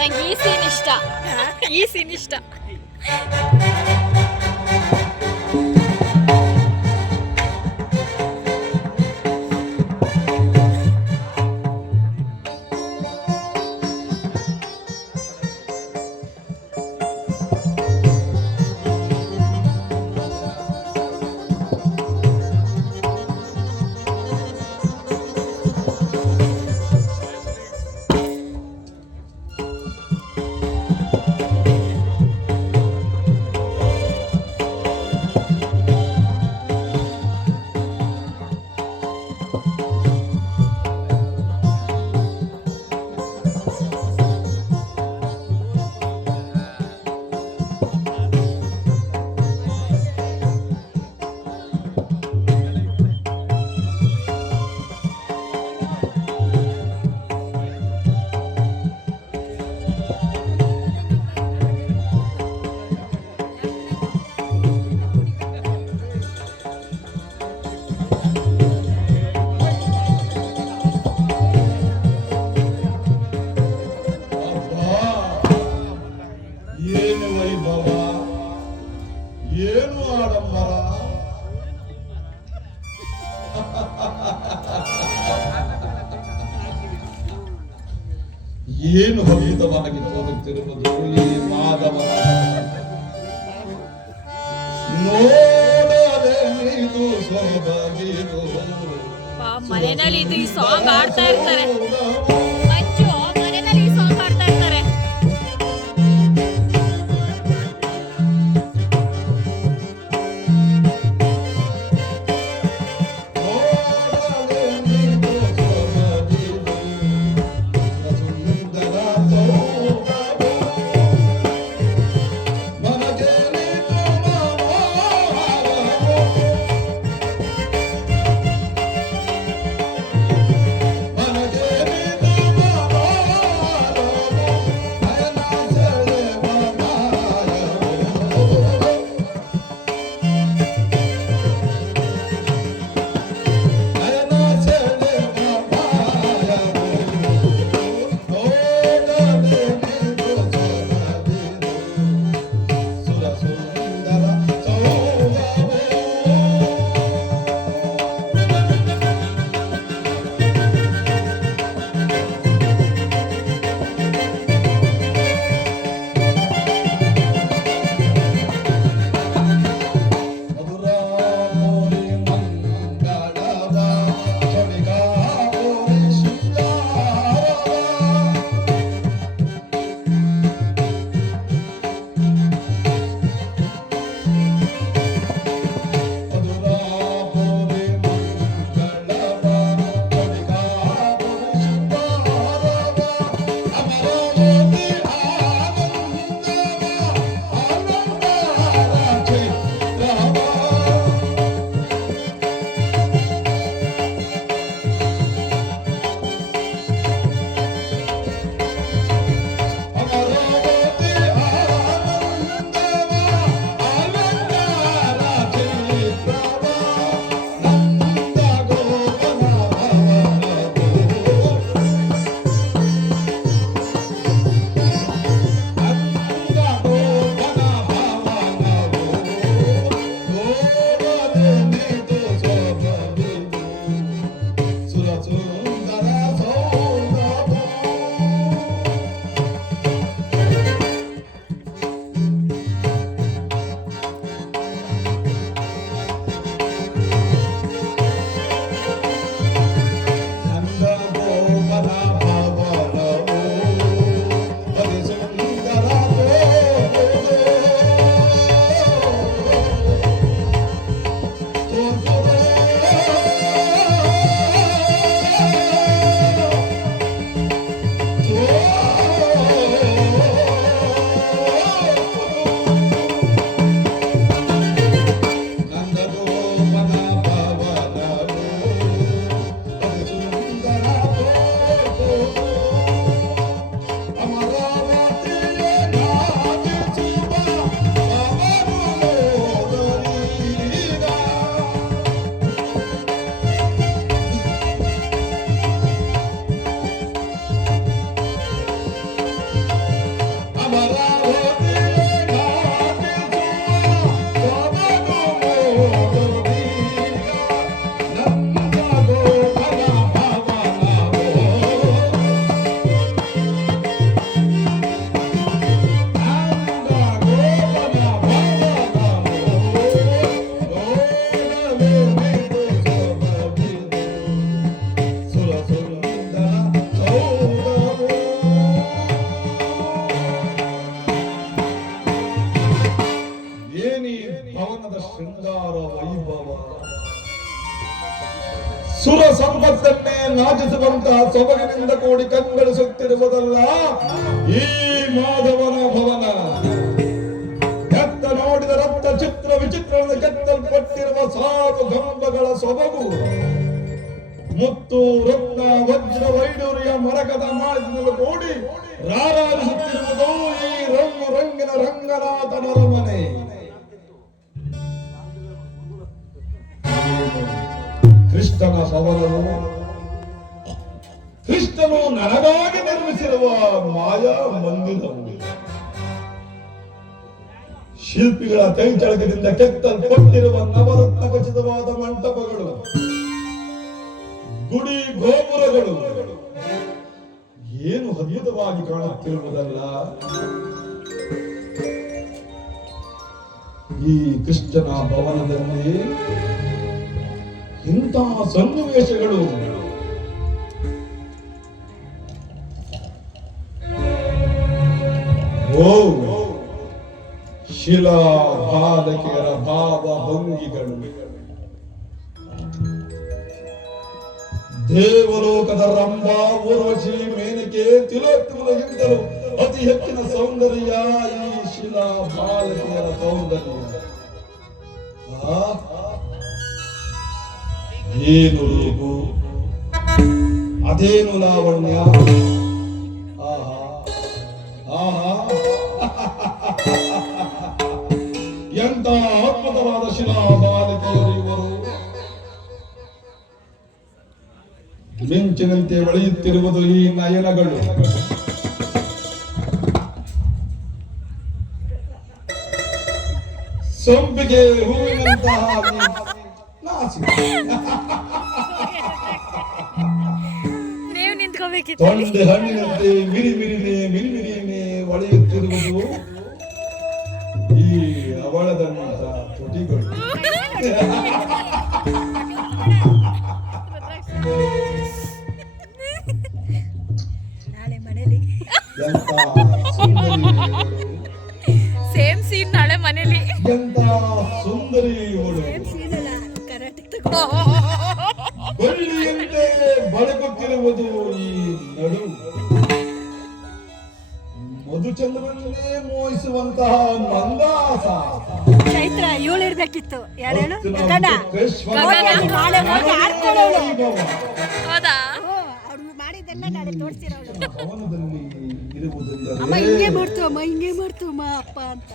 ನಂಗೆ ಈ ಸೀನ್ ಇಷ್ಟ. ಈ ಸೀನ್ ಇಷ್ಟ. ಏನು ವೈಭವ, ಏನು ಆಡಂಬರ. ಏನು ಭವಿತವಾಗಿ ತೋರುತ್ತಿರುವುದು ಈ ಮಾಧವ. ನೋಡದೆ ಇದು ಸೊಬಗಿದು. ಮನೆಯಲ್ಲಿ ಇದು ಈ ಸಾಂಗ್ ಆಡ್ತಾ ಇರ್ತಾರೆ. ಮಂಜು ಮನೆಯಲ್ಲಿ ಈ ಸಾಂಗ್ ಆಡ್ತಾ ಇರ್ತಾರೆ. ನಾಚಿಸುವಂತಹ ಸೊಬಗಿನಿಂದ ಕೂಡಿ ಕಂಗೊಳಿಸುತ್ತಿರುವುದಲ್ಲ ಈ ಮಾಧವನ ಭವನ. ಎತ್ತ ನೋಡಿದ ರಕ್ತ ಚಿತ್ರ ವಿಚಿತ್ರವನ್ನು ಕೆತ್ತಲ್ಪಟ್ಟಿರುವ ಸಾಲು ಗಂಬಗಳ ಸೊಬಗು, ಮುತ್ತು ರತ್ನ ವಜ್ರ ವೈಡೂರ್ಯ ಮರಕದ ಮಾಲಿನ್ಯಗಳು ಕೂಡಿ ರಾರಾಜಿಸುತ್ತಿರುವುದು ಈ ರಂಗು ರಂಗಿನ ರಂಗನಾಥನ ಅರಮನೆ. ಕೃಷ್ಣನ ಭವನವು ಕೃಷ್ಣನು ನನಗಾಗಿ ನಿರ್ಮಿಸಿರುವ ಮಾಯಾ ಮಂದಿರವು. ಶಿಲ್ಪಿಗಳ ಕೈಚಳಕದಿಂದ ಕೆತ್ತಲ್ಪಟ್ಟಿರುವ ನವರತ್ನ ಖಚಿತವಾದ ಮಂಟಪಗಳು, ಗುಡಿ ಗೋಪುರಗಳು ಏನು ಅದ್ಭುತವಾಗಿ ಕಾಣುತ್ತಿರುವುದಲ್ಲ. ಈ ಕೃಷ್ಣನ ಭವನದಲ್ಲಿ ಇಂತಹ ಸನ್ನಿವೇಶಗಳು ಶಿಲಾ ಬಾಲಕಿಯರ ಭಾವ ಭಂಗಿಗಳು, ದೇವಲೋಕದ ರಂಭಾ ಊರ್ವಶಿ ಮೇನಕೆ ತಿಲೋತ್ತಮರಿಗಿಂತಲೂ ಅತಿ ಹೆಚ್ಚಿನ ಸೌಂದರ್ಯ ಈ ಶಿಲಾ ಬಾಲಕಿಯರ ಸೌಂದರ್ಯ. ಏನು ರೂಪು, ಅದೇನು ಲಾವಣ್ಯ. ಆಹಾ ಆಹಾ ಎಂತ ಅದ್ಭುತವಾದ ಶಿಲಾ ಬಾಲಕಿಯರು ಇವರು. ಮಿಂಚಿನಂತೆ ಹೊಳೆಯುತ್ತಿರುವುದು ಈ ನಯನಗಳು. ಸಂಪಿಗೆ ಹೂವಿನಂತಹ ನೀವು ನಿಂತ್ಕೋಬೇಕಿತ್ತು. ತೊಂಡೆ ಹಣ್ಣಿನಂತೆ ಮಿರಿಮಿರಿನೆ ಹೊಳೆಯುತ್ತಿರುವುದು ಈ ಅವಳದಂತ ತುಟಿಗಳು. ಸೇಮ್ ಸೀನ್ ನಾಳೆ ಮನೇಲಿ. ಎಂತ ಸುಂದರಿ ಇವಳು, ಬೆಳ್ಳಿಯಂತೆ ಬಳಗುತ್ತಿರುವುದು ಈ ನಡು. ಮಧುಚಂದ್ರನನ್ನೇ ಮೋಹಿಸುವಂತಹ ಮಂದಾಸ. ಚೈತ್ರ ಇವಳು ಇರ್ಬೇಕಿತ್ತು. ಯಾರೇನು ಹೌದಾ? ಅವ್ರು ಮಾಡಿದ್ದೆಲ್ಲ ನಾಳೆ ತೋರಿಸಿರೋಳು. ಭವನದಲ್ಲಿ ಅಮ್ಮ ಹಿಂಗೆ ಇರುವುದೆಂದರೆ ಮಾಡ್ತು ಅಮ್ಮ, ಹಿಂಗೆ ಮಾಡ್ತು ಅಮ್ಮ ಅಪ್ಪ ಅಂತ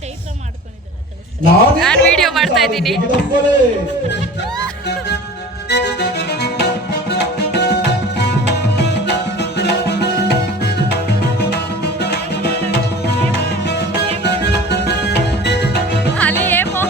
ಚೈತ್ರ ಮಾಡ್ಕೊಂಡಿದ್ದಾರೆ. ನಾನು ವಿಡಿಯೋ ಮಾಡ್ತಾ ಇದ್ದೀನಿ. ಅಲ್ಲಿ ಏಮೋ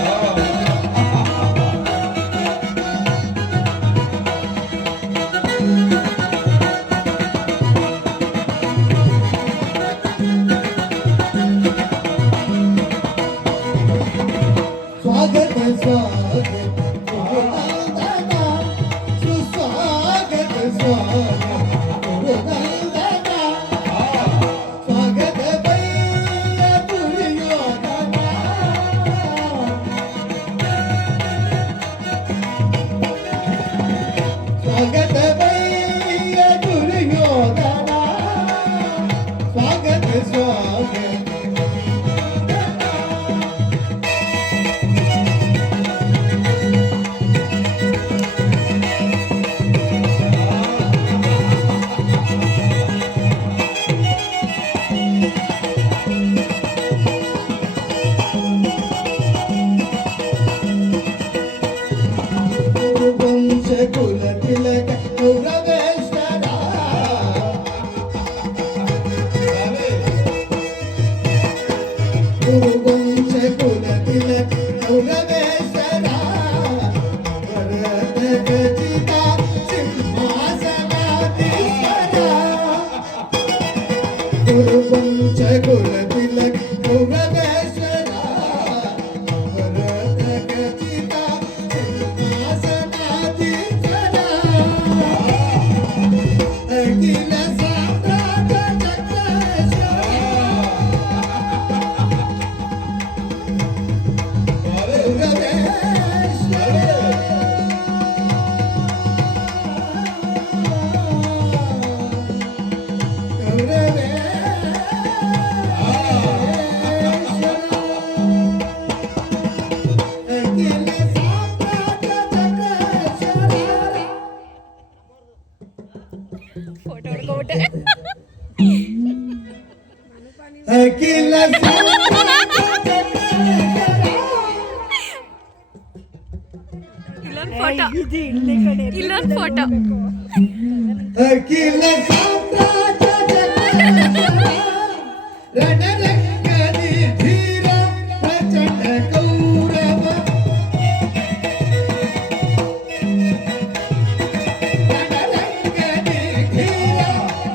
ಫೋಟೋ ಹೊಡ್ಕೊಬಿಟ್ಟೆ. ಅಖಿಲ ಇಲ್ಲೊಂದು ಫೋಟೋ, ಇದು ಇಲ್ಲೇ ಕಡೆ ಇಲ್ಲೊಂದು ಫೋಟೋ. ಅಖಿಲ ರಣರಂಗದಿ ಧೀರ ಪ್ರಚಂಡ ಕೌರವ ರಣರಂಗದಿ ಧೀರ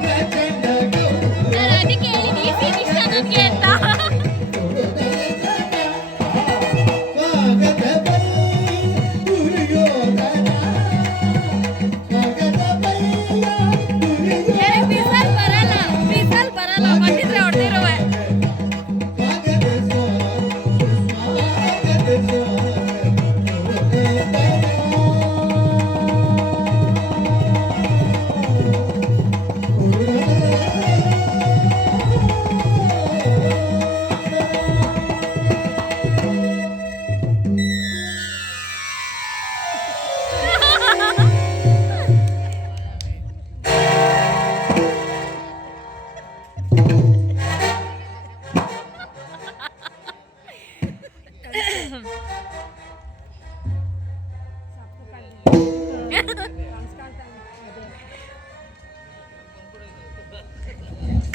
ಪ್ರಚಂಡ ಕೌರವ ನಾನು ಅದಕ್ಕೆ ಹೇಳಿದ್ದು ಈ scene ಇಷ್ಟ ನನಗೆ ಅಂತ. ಬಿಸಲ್ ಬರಲ್ಲ, ಬಿಸಲ್ ಬರಲ್ಲ, ಬಂದಿದ್ರೆ ಹೊಡೆದಿರುವೆ.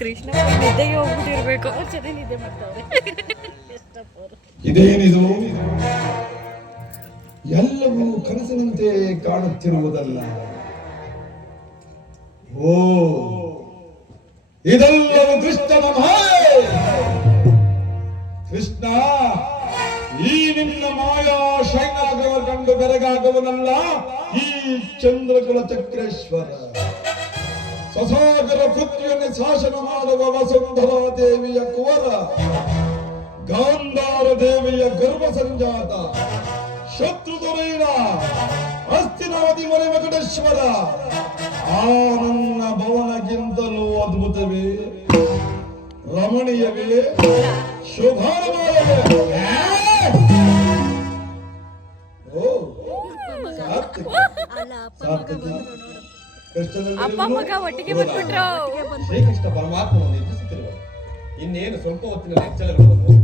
ಕೃಷ್ಣ ನಿದ್ದೆಗೆ ಹೋಗ್ಬಿಟ್ಟಿರ್ಬೇಕು. ಚೆನ್ನಾಗಿ ನಿದ್ದೆ ಮಾಡ್ತಾವ್ರೆ. ಇದೇನಿದು? ಎಲ್ಲವೂ ಕನಸಿನಂತೆ ಕಾಣುತ್ತಿರುವುದಲ್ಲ. ಓ, ಇದೆಲ್ಲವೂ ಕೃಷ್ಣನ ಮಾಯೆ. ಕೃಷ್ಣ, ಈ ನಿನ್ನ ಮಾಯಾ ಶೈನಾಗವ ಕಂಡು ಬೆರಗಾಗವನಲ್ಲ ಈ ಚಂದ್ರಕುಲ ಚಕ್ರೇಶ್ವರ. ಸಸಾಗರ ಪೃಥ್ವಿಯನ್ನು ಶಾಸನ ಮಾಡುವ ವಸುಂಧರಾ ದೇವಿಯ ಕುವರ, ಗಾಂಧಾರ ದೇವಿಯ ಗರ್ಭ ಸಂಜಾತ, ಶತ್ರುದೊರೆಯ ಹಸ್ತಿನಾವತಿ ಮನೆ ವೆಂಕಟೇಶ್ವರ. ಆ ನನ್ನ ಭವನಕ್ಕಿಂತಲೂ ಅದ್ಭುತವೇ, ರಮಣೀಯವೇ, ಶೋಭಾನಮಯವೇ. ಓ ಸಾರ್ಥಕಿ, ಅಲ್ಲ ಅಪ್ಪ ಸಾರ್ಥಕಿ. ಕೃಷ್ಣನಲ್ಲಿ ಅಪ್ಪ ಮಗ ಒಟ್ಟಿಗೆ ಬಂದ್ಬಿಟ್ರು. ಶ್ರೀಕೃಷ್ಣ ಪರಮಾತ್ಮನನ್ನು ಎದುರಿಸುತ್ತಿರುವ ಇನ್ನೇನು ಸ್ವಲ್ಪ ಹೊತ್ತಿನ ಎಚ್ಚರಗಳನ್ನು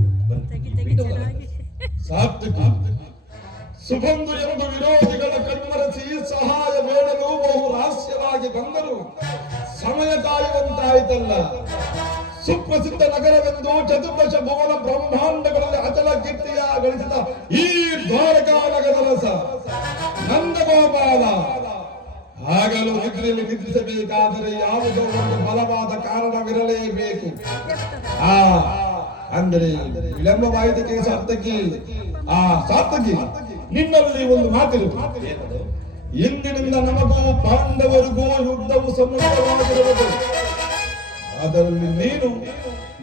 ಸಾತ್ವಿಕ ಸುಗಂಧು ಎಂದು ವಿರೋಧಿಗಳ ಕಣ್ಮರೆಸಿ ಸಹಾಯ ಬೇಡಲು ಬಹು ರಹಸ್ಯವಾಗಿ ಬಂದರು. ಸಮಯ ಕಾಯುವಂತಾಯಿತಲ್ಲ. ಸುಪ್ರಸಿದ್ಧ ನಗರವೆಂದು ಚತುರ್ದಶ ಭುವನ ಬ್ರಹ್ಮಾಂಡಗಳಲ್ಲಿ ಅಚಲ ಕೀರ್ತಿಯ ಗಳಿಸಿದ ಈ ದ್ವಾರಕಾ ನಗರರಸ ನಂದಗೋಪಾಲ ಆಗಲೂ ನಿದ್ರೆಯಲ್ಲಿ ನಿದ್ರಿಸಬೇಕಾದರೆ ಯಾವುದೋ ಒಂದು ಬಲವಾದ ಕಾರಣವಿರಲೇಬೇಕು. ಅಂದರೆ ವಿಳಂಬವಾಯಿತಕ್ಕೆ ಸಾರ್ಥಕಿ. ಸಾರ್ಥಕಿ, ನಿನ್ನಲ್ಲಿ ಒಂದು ಮಾತಿರುವುದು. ಇಂದಿನಿಂದ ನಮಗೂ ಪಾಂಡವರಿಗೂ ಯುದ್ಧವು ಸಮ್ಮತವಾಗಿರುವುದು. ಅದರಲ್ಲಿ ನೀನು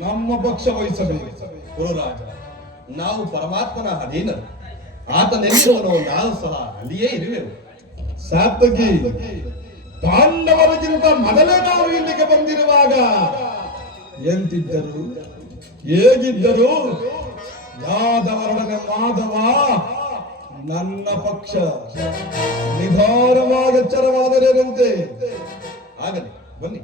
ನಮ್ಮ ಪಕ್ಷ ವಹಿಸಬೇಕು. ಗುರುರಾಜ, ನಾವು ಪರಮಾತ್ಮನ ಅಧೀನರು. ಆತನೆಲ್ಲಿರುವನೋ ನಾವು ಸಹ ಅಲ್ಲಿಯೇ ಇರುವೆವು. ಸಾತ್ವಿಕಿ, ಪಾಂಡವರಿಗಿಂತ ಮೊದಲೇ ನಾವು ಇಲ್ಲಿಗೆ ಬಂದಿರುವಾಗ ಎಂತಿದ್ದರು, ಹೇಗಿದ್ದರು? ಯಾದವರೊಡನೆ ಮಾಧವ ನನ್ನ ಪಕ್ಷ ನಿಧಾನವಾಗಿ ಎಚ್ಚರವಾದರೇನಂತೆ. ಆಗಲಿ, ಬನ್ನಿ.